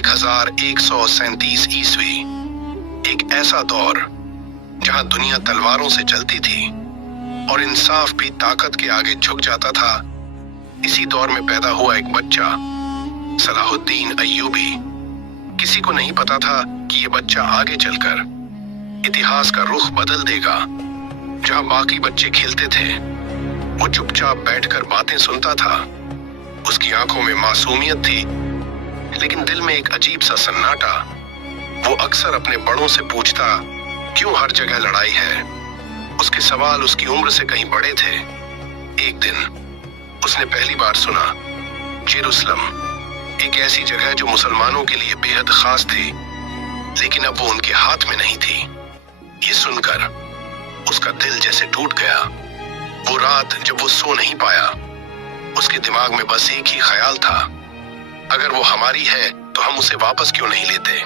1137 ईस्वी, एक ऐसा दौर जहां दुनिया तलवारों से चलती थी और इंसाफ भी ताकत के आगे झुक जाता था। इसी दौर में पैदा हुआ एक बच्चा, सलाहुद्दीन अय्यूबी। किसी को नहीं पता था कि ये बच्चा आगे चलकर इतिहास का रुख बदल देगा। जहां बाकी बच्चे खेलते थे, वो चुपचाप बैठकर बातें सुनता था। उसकी आंखों में मासूमियत थी, लेकिन दिल में एक अजीब सा सन्नाटा। वो अक्सर अपने बड़ों से पूछता, क्यों हर जगह लड़ाई है? उसके सवाल उसकी उम्र से कहीं बड़े थे। एक दिन उसने पहली बार सुना, जेरूसलम, एक ऐसी जगह जो मुसलमानों के लिए बेहद खास थी, लेकिन अब वो उनके हाथ में नहीं थी। ये सुनकर उसका दिल जैसे टूट गया। वो रात जब वो सो नहीं पाया, उसके दिमाग में बस एक ही ख्याल था, अगर वो हमारी है तो हम उसे वापस क्यों नहीं लेते?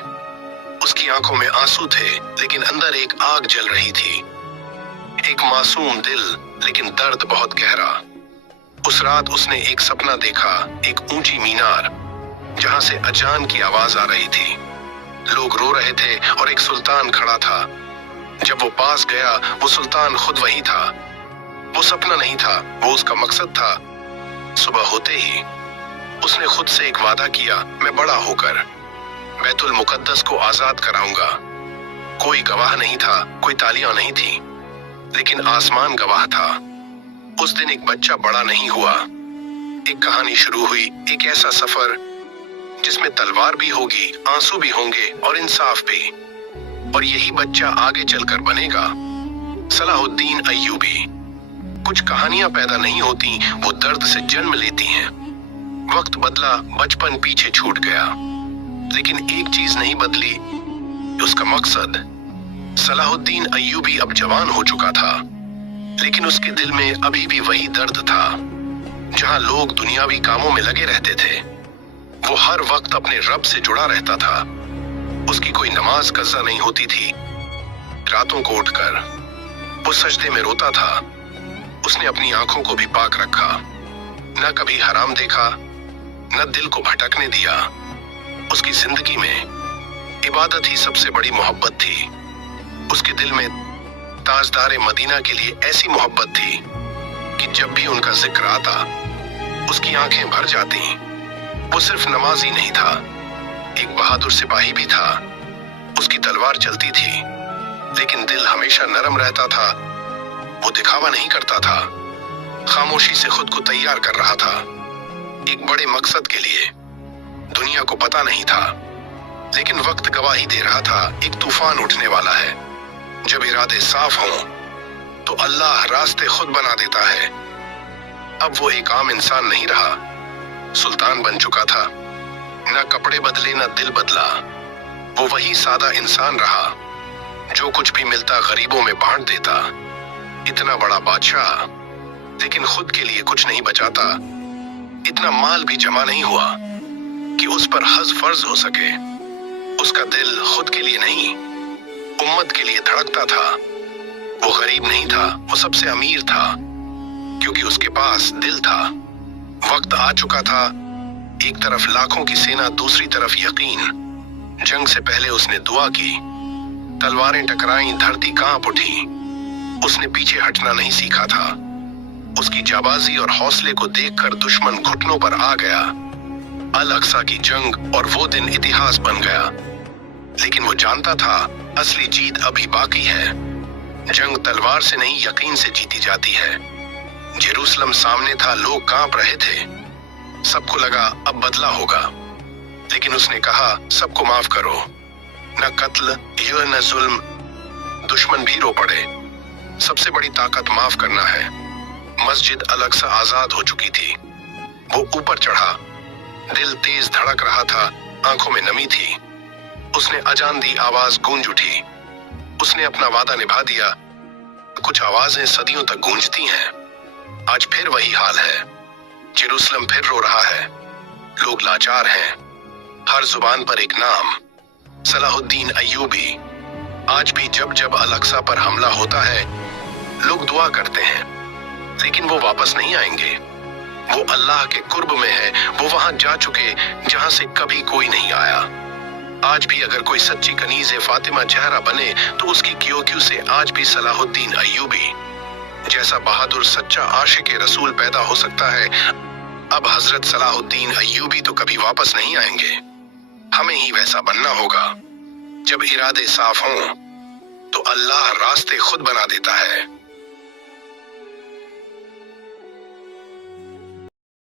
उसकी आंखों में आंसू थे, लेकिन अंदर एक आग जल रही थी। एक मासूम दिल, लेकिन दर्द बहुत गहरा। उस रात उसने एक सपना देखा, एक ऊंची मीनार जहां से अजान की आवाज आ रही थी। लोग रो रहे थे और एक सुल्तान खड़ा था। जब वो पास गया, वो सुल्तान खुद वही था। वो सपना नहीं था, वो उसका मकसद था। सुबह होते ही उसने खुद से एक वादा किया, मैं बड़ा होकर बैतुल मुकद्दस को आजाद कराऊंगा। कोई गवाह नहीं था, कोई तालियां नहीं थी, लेकिन आसमान गवाह था। उस दिन एक बच्चा बड़ा नहीं हुआ, एक कहानी शुरू हुई, एक ऐसा सफर जिसमें तलवार भी होगी, आंसू भी होंगे और इंसाफ भी। और यही बच्चा आगे चलकर बनेगा सलाहुद्दीन अय्यूबी। कुछ कहानियां पैदा नहीं होती, वो दर्द से जन्म लेती हैं। वक्त बदला, बचपन पीछे छूट गया, लेकिन एक चीज नहीं बदली, उसका मकसद। सलाहुद्दीन अय्यूबी अब जवान हो चुका था, लेकिन उसके दिल में अभी भी वही दर्द था। जहां लोग दुनियावी कामों में लगे रहते थे, वो हर वक्त अपने रब से जुड़ा रहता था। उसकी कोई नमाज कज़ा नहीं होती थी। रातों को उठकर वो सजदे में रोता था। उसने अपनी आंखों को भी पाक रखा, न कभी हराम देखा, न दिल को भटकने दिया। उसकी जिंदगी में इबादत ही सबसे बड़ी मोहब्बत थी। उसके दिल में ताजदारे मदीना के लिए ऐसी मोहब्बत थी कि जब भी उनका जिक्र आता, उसकी आंखें भर जाती। वो सिर्फ नमाजी नहीं था, एक बहादुर सिपाही भी था। उसकी तलवार चलती थी, लेकिन दिल हमेशा नरम रहता था। वो दिखावा नहीं करता था, खामोशी से खुद को तैयार कर रहा था, एक बड़े मकसद के लिए। दुनिया को पता नहीं था, लेकिन वक्त गवाही दे रहा था, एक तूफान उठने वाला है। जब इरादे साफ हों, तो अल्लाह रास्ते खुद बना देता है। अब वो एक आम इंसान नहीं रहा, सुल्तान बन चुका था। न कपड़े बदले, न दिल बदला। वो वही सादा इंसान रहा, जो कुछ भी मिलता गरीबों में बांट देता। इतना बड़ा बादशाह, लेकिन खुद के लिए कुछ नहीं बचाता। इतना माल भी जमा नहीं हुआ कि उस पर हज फर्ज हो सके। उसका दिल खुद के लिए नहीं, उम्मत के लिए धड़कता था। वो गरीब नहीं था, वो सबसे अमीर था, क्योंकि उसके पास दिल था। वक्त आ चुका था, एक तरफ लाखों की सेना, दूसरी तरफ यकीन। जंग से पहले उसने दुआ की, तलवारें टकराईं, धरती कांप उठी। उसने पीछे हटना नहीं सीखा था। उसकी जाबाजी और हौसले को देखकर दुश्मन घुटनों पर आ गया। अल अक्सा की जंग और वो दिन इतिहास बन गया। लेकिन वो जानता था, असली जीत अभी बाकी है। जंग तलवार से नहीं, यकीन से जीती जाती है। जेरूसलम सामने था, लोग कांप रहे थे। सबको लगा अब बदला होगा, लेकिन उसने कहा, सबको माफ करो, न कत्ल, न जुल्म। दुश्मन भी रो पड़े। सबसे बड़ी ताकत माफ करना है। मस्जिद अल अक्सा आजाद हो चुकी थी। वो ऊपर चढ़ा, दिल तेज धड़क रहा था, आंखों में नमी थी। उसने अजान दी, आवाज गूंज उठी। उसने अपना वादा निभा दिया। कुछ आवाजें सदियों तक गूंजती हैं। आज फिर वही हाल है। जेरूसलम फिर रो रहा है। लोग लाचार हैं। हर जुबान पर एक नाम, सलाहुद्दीन अय्यूबी। आज भी जब जब अल अक्सा पर हमला होता है, लोग दुआ करते हैं, लेकिन वो वापस नहीं आएंगे। वो अल्लाह के कुर्ब में है। वो वहां जा चुके जहां से कभी कोई नहीं आया। آج بھی اگر کوئی سچی کنیز فاطمہ زہرا بنے تو اس کی کیو سے آج بھی صلاح الدین ایوبی جیسا بہادر سچا عاشق رسول پیدا ہو سکتا ہے۔ اب حضرت صلاح الدین ایوبی تو کبھی واپس نہیں آئیں گے، ہمیں ہی ویسا بننا ہوگا۔ جب ارادے صاف ہوں تو اللہ راستے خود بنا دیتا ہے۔